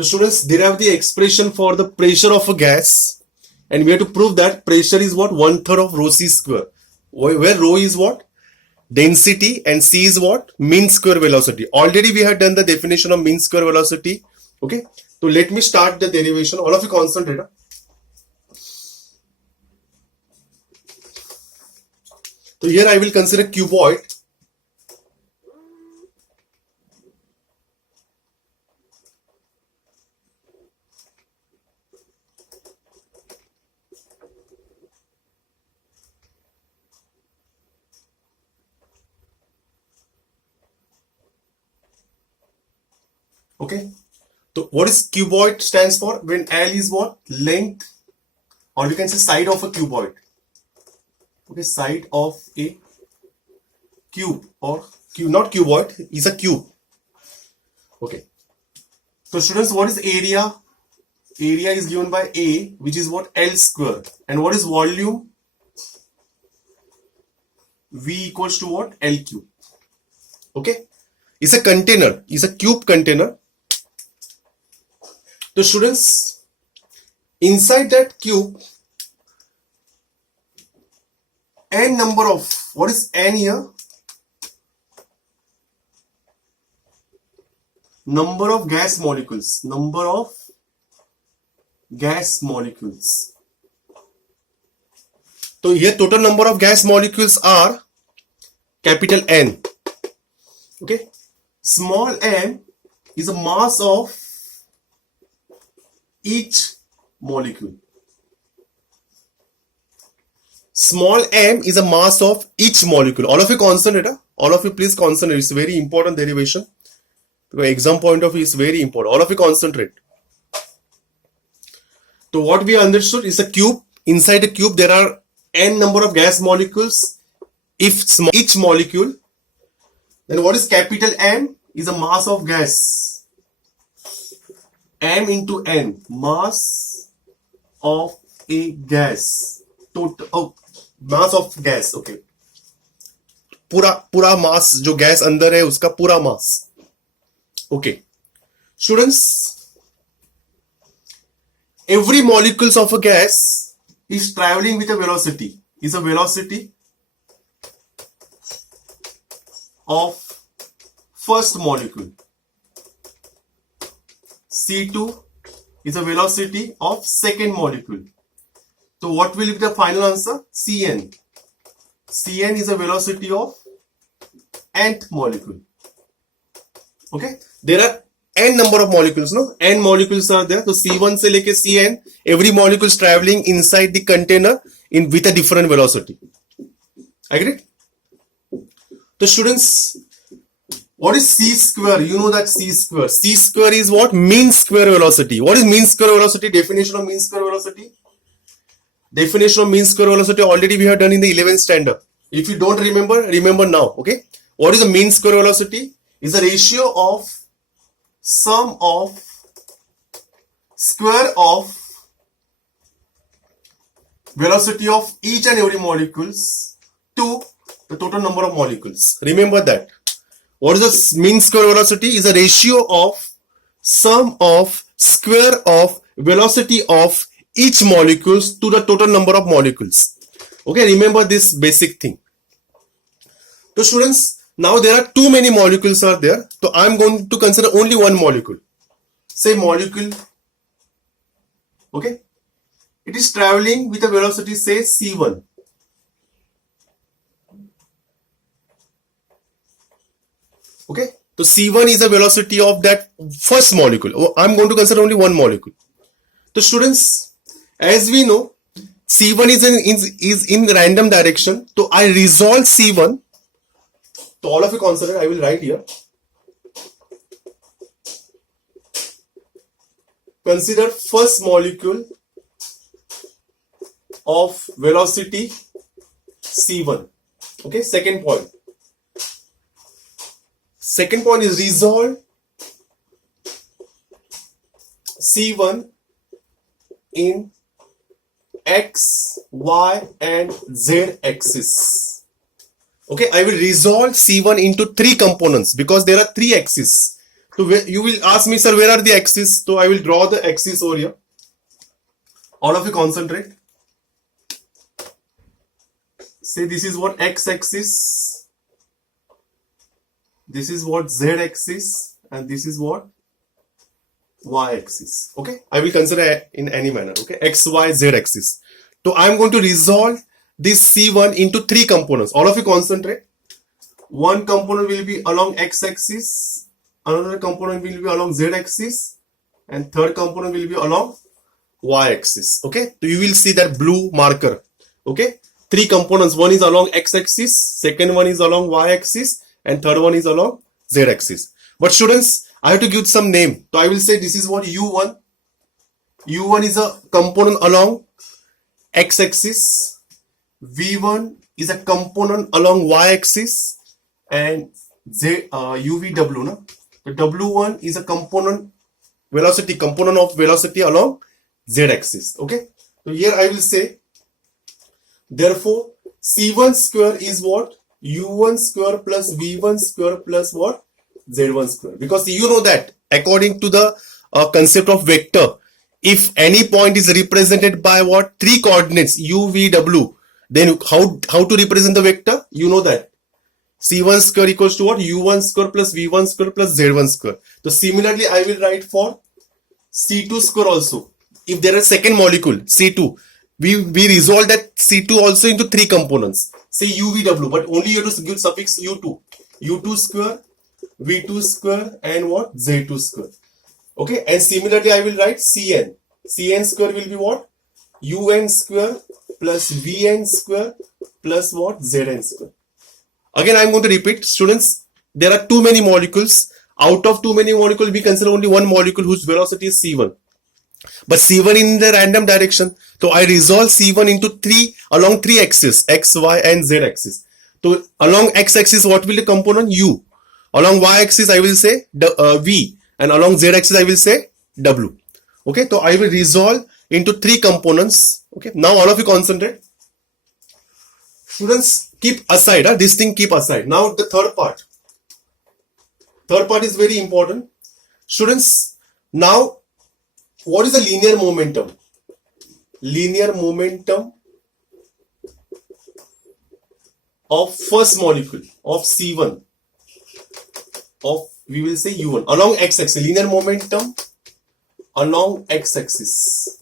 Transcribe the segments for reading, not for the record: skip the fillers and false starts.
So students, derive the expression for the pressure of a gas, and we have to prove that pressure is what? 1/3 of rho c square, where rho is what? Density and c is what? Mean square velocity. Already we have done the definition of mean square velocity. Okay, so let me start the derivation. All of you concentrate. So here I will consider cuboid. Okay, so what is cuboid stands for? When L is what? Length, or we can say side of a cuboid. Okay, side of a cube, or not cuboid, is a cube. Okay, so students, what is area? Area is given by A, which is what? L square. And what is volume? V equals to what? L cube. Okay, it's a container, it's a cube container. So students, inside that cube, n number of, what is n here? Number of gas molecules. Number of gas molecules. So here total number of gas molecules are capital N. Okay. Small m is a mass of each molecule. Small m is a mass of each molecule. All of you concentrate. All of you please concentrate. It's a very important derivation. Because exam point of view is very important. All of you concentrate. So what we understood is a cube. Inside the cube there are n number of gas molecules. If small, each molecule, then what is capital M? Is a mass of gas. M into N, mass of a gas. Total, oh, mass of gas. Okay. पूरा mass जो gas अंदर है उसका पूरा mass. Okay. Students, every molecules of a gas is traveling with a velocity. Is a velocity of first molecule. C2 is a velocity of second molecule. So what will be the final answer? Cn. Cn is a velocity of nth molecule. Okay. There are n number of molecules, no? N molecules are there. So C1 से लेके Cn, every molecule is traveling inside the container with a different velocity. Agreed? So students, what is c square? You know that c square. C square is what? Mean square velocity. What is mean square velocity? Definition of mean square velocity? Definition of mean square velocity already we have done in the 11th standard. If you don't remember, remember now. Okay. What is the mean square velocity? Is a ratio of sum of square of velocity of each and every molecules to the total number of molecules. Remember that. What is the mean square velocity? Is a ratio of sum of square of velocity of each molecules to the total number of molecules. Okay, remember this basic thing. So students, now there are too many molecules are there. So I am going to consider only one molecule. Say molecule. Okay. It is traveling with a velocity say c1. Okay. So c1 is the velocity of that first molecule. Oh, I am going to consider only one molecule. So students, as we know, c1 is in random direction. So I resolve c1. So all of you consider, I will write here. Consider first molecule of velocity c1. Okay, second point. Second point is resolve c1 in x, y and z axis. Okay, I will resolve C1 into three components because there are three axes. So you will ask me, sir, where are the axes? So I will draw the axis over here. All of you concentrate. Say this is what x-axis, this is what z-axis, and this is what y-axis. Okay, I will consider in any manner. Okay, x, y, z-axis. So I am going to resolve this C1 into three components. All of you concentrate. One component will be along x-axis, another component will be along z-axis, and third component will be along y-axis. Okay, so you will see that blue marker. Okay, three components. One is along x-axis, second one is along y-axis, and third one is along z-axis. But students, I have to give some name. So I will say this is what U1. U1 is a component along x-axis. V1 is a component along y-axis, and UVW. No? The W1 is a component of velocity along z-axis. Okay. So here I will say, therefore, C1 square is what? U1 square plus V1 square plus what? Z1 square. Because you know that according to the concept of vector, if any point is represented by what? Three coordinates U, V, W, then how to represent the vector? You know that. C1 square equals to what? U1 square plus V1 square plus Z1 square. So similarly, I will write for C2 square also. If there is a second molecule, C2, we resolve that C2 also into three components. Say UVW, but only you have to give suffix U2. U2 square, V2 square, and what? Z2 square. Okay, and similarly I will write Cn. Cn square will be what? Un square plus Vn square plus what? Zn square. Again, I am going to repeat. Students, there are too many molecules. Out of too many molecules, we consider only one molecule whose velocity is C1. But C1 in the random direction. So I resolve C1 into along three axes, X, Y, and Z axis. So along X axis, what will the component? U. Along Y axis, I will say V. And along Z axis, I will say W. Okay, so I will resolve into three components. Okay, now all of you concentrate. Students, keep aside. This thing keep aside. Now the third part. Third part is very important. Students, now what is the linear momentum? Linear momentum of first molecule of C1 of, we will say U1 along x-axis. Linear momentum along x-axis.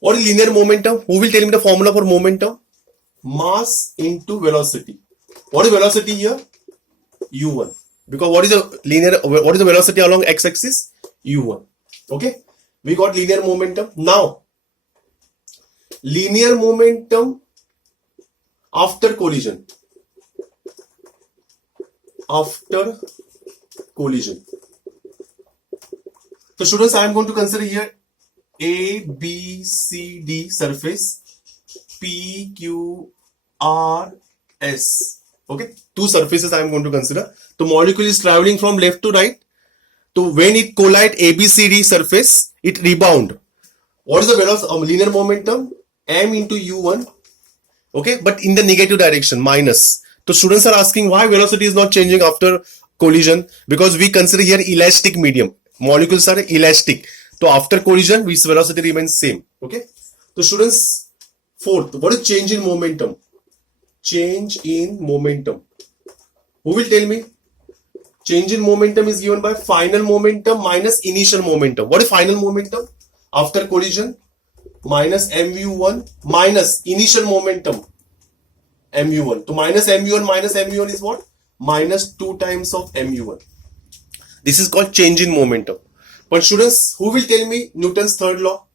What is linear momentum? Who will tell me the formula for momentum? Mass into velocity. What is velocity here? U1. Because what is the velocity along x-axis? U1. Okay. We got linear momentum. Now, linear momentum after collision. After collision. So students, I am going to consider here A, B, C, D surface, P, Q, R, S. Okay, two surfaces I am going to consider. The molecule is traveling from left to right. So when it collide ABCD surface, it rebound. What is the velocity of linear momentum? M into U1. Okay, but in the negative direction, minus. So students are asking why velocity is not changing after collision, because we consider here elastic medium. Molecules are elastic. So after collision, its velocity remains same. Okay. So students, fourth, what is change in momentum? Change in momentum. Who will tell me? Change in momentum is given by final momentum minus initial momentum. What is final momentum? After collision, minus mu1 minus initial momentum mu1. So minus mu1 is what? Minus 2 times of mu1. This is called change in momentum. But students, who will tell me Newton's third law?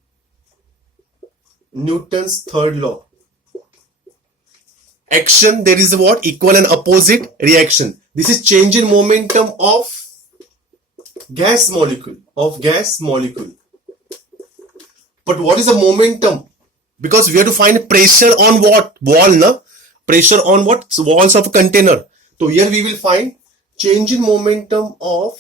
Newton's third law. Action, there is a what? Equal and opposite reaction. This is change in momentum of gas molecule. But what is the momentum? Because we have to find pressure on what? Wall, na? Pressure on what? So walls of a container. So here we will find change in momentum of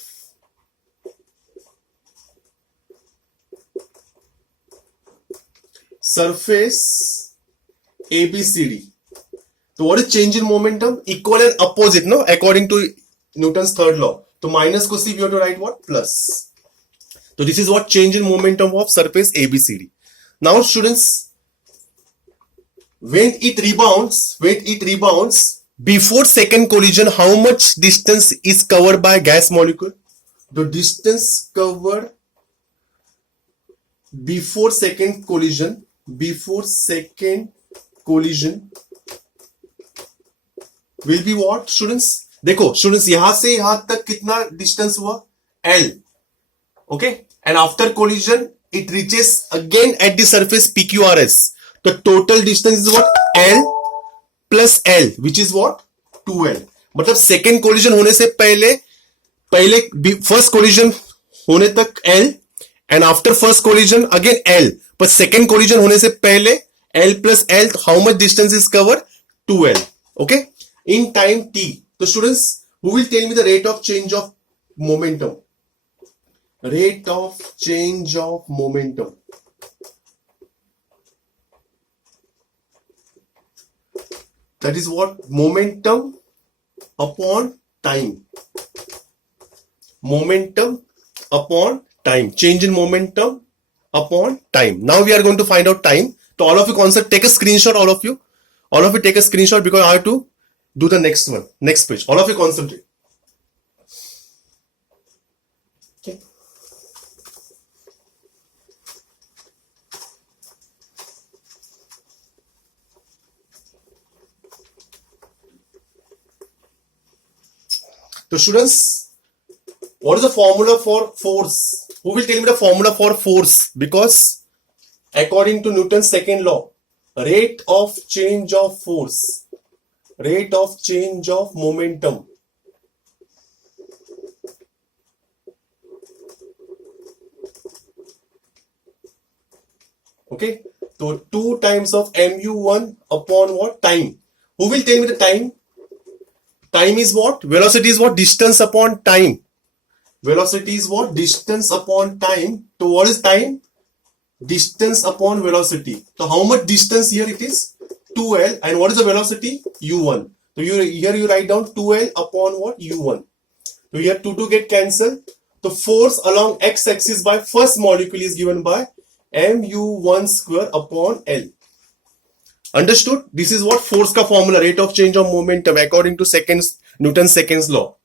surface ABCD. So what is change in momentum? Equal and opposite, no? According to Newton's third law. So minus को see we have to write what? Plus. So this is what change in momentum of surface ABCD. Now students, when it rebounds, before second collision, how much distance is covered by gas molecule? The distance covered before second collision will be what students? देखो students, यहां से यहां तक कितना distance हुआ? L. Okay, and after collision it reaches again at the surface PQRS. The total distance is what? L plus L, which is what? 2L. मतलब second collision होने से पहले first collision होने तक L, and after first collision again L. But second collision होने से पहले L plus L, how much distance is covered? 2L. Okay, in time t. So students, who will tell me the rate of change of momentum? Rate of change of momentum. That is what? Momentum upon time. Momentum upon time. Change in momentum upon time. Now we are going to find out time. So all of you concept, take a screenshot, all of you take a screenshot, because I have to do the next one, next page. All of you concentrate. Okay. So students, what is the formula for force? Who will tell me the formula for force? Because according to Newton's second law, rate of change of force, rate of change of momentum. Okay, so 2 times of mu1 upon what? Time. Who will tell me the time? Time is what? Velocity is what? Distance upon time. Velocity is what? Distance upon time. So what is time? Distance upon velocity. So how much distance here it is? 2L. And what is the velocity? U1. So here you write down 2L upon what? U1. So here 2 get cancelled. The force along x-axis by first molecule is given by mu1 square upon L. Understood? This is what force ka formula, rate of change of momentum according to Newton's second law.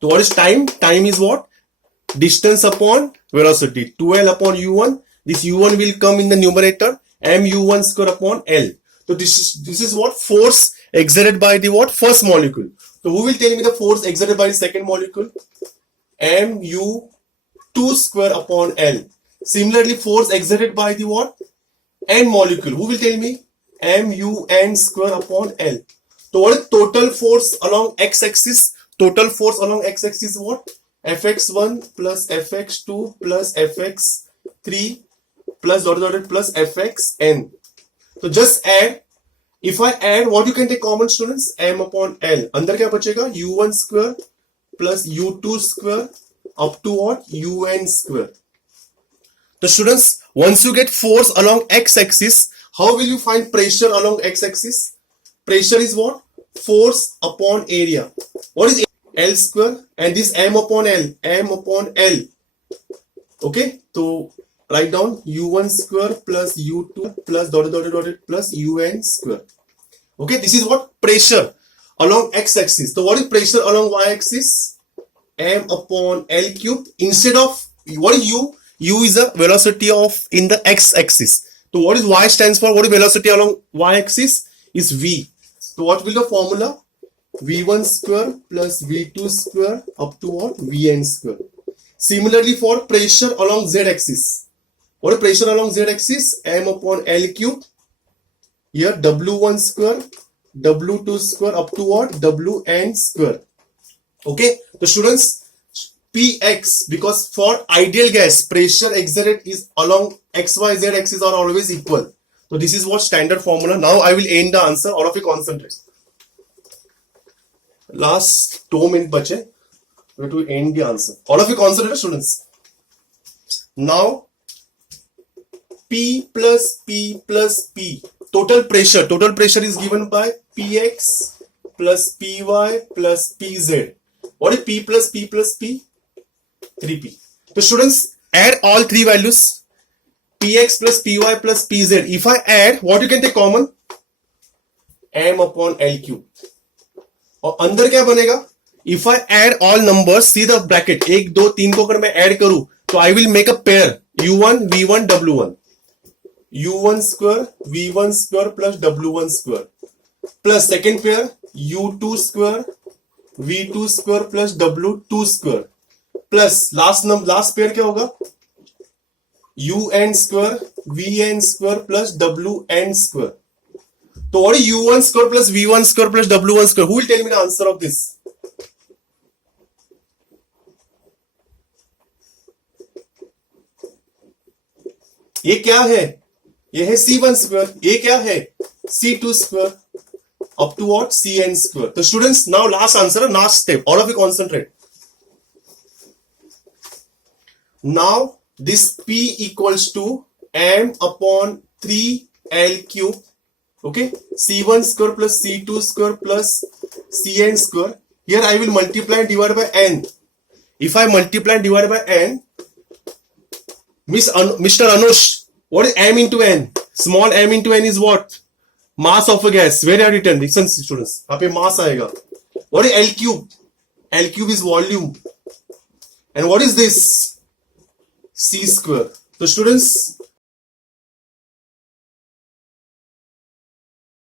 So what is time? Time is what? Distance upon velocity. 2L upon U1. This U1 will come in the numerator. mu1 square upon L. So this is what? Force exerted by the what? First molecule. So who will tell me the force exerted by the second molecule? mu2 square upon L. Similarly, force exerted by the what? N molecule. Who will tell me? mun square upon L. So what is total force along x-axis? Total force along x-axis is what? fx1 plus fx2 plus fx3 plus dot plus fxn. So just add. If I add, what you can take common students? M upon L. अंदर क्या बचेगा? u1 square plus u2 square up to what? un square. The students, once you get force along x-axis, how will you find pressure along x-axis? Pressure is what? Force upon area. What is L square? And this M upon L. M upon L. Okay. So write down u1 square plus u2 plus dot plus un square. Okay. This is what? Pressure along x-axis. So what is pressure along y-axis? M upon L cube. Instead of, what is u? U is the velocity of in the x-axis. So what is y stands for? What is velocity along y-axis? Is v. So what will the formula? v1 square plus v2 square up to what? vn square. Similarly for pressure along z-axis. What is pressure along z-axis? M upon L cube. Here w1 square, w2 square up to what? wn square. Okay. So students, Px, because for ideal gas, pressure exerted is along XYZ axis are always equal. So this is what standard formula. Now I will end the answer. All of you concentrate. Last 2 minutes bache. We have to end the answer. All of you concentrate, students. Now P plus P plus P. Total pressure. Total pressure is given by Px plus Py plus Pz. What is P plus P plus P? 3P. So students, add all three values. Px plus Py plus Pz. If I add, what you can take common? M upon L cube. और अंदर क्या बनेगा? If I add all numbers, see the bracket. 1, 2, 3 को अगर मैं add करूं, तो I will make a pair. U1, V1, W1. U1 square, V1 square plus W1 square. Plus second pair, U2 square, V2 square plus W2 square. Plus last pair क्या होगा? UN square, VN square plus WN square. So what is U1 square plus V1 square plus W1 square? Who will tell me the answer of this? ये क्या है? ये है C1 square. ये क्या है? C2 square. Up to what? Cn square. So students, now last answer, last step. All of you concentrate. Now this P equals to M upon 3L cube. Okay, C1 square plus C2 square plus Cn square. Here I will multiply and divide by n. If I multiply and divide by n, Mr. Anush, what is m into n? Small m into n is what? Mass of a gas. Where are written? Listen, students. यहाँ पे mass आएगा. What is L cube? L cube is volume. And what is this? C square. So students,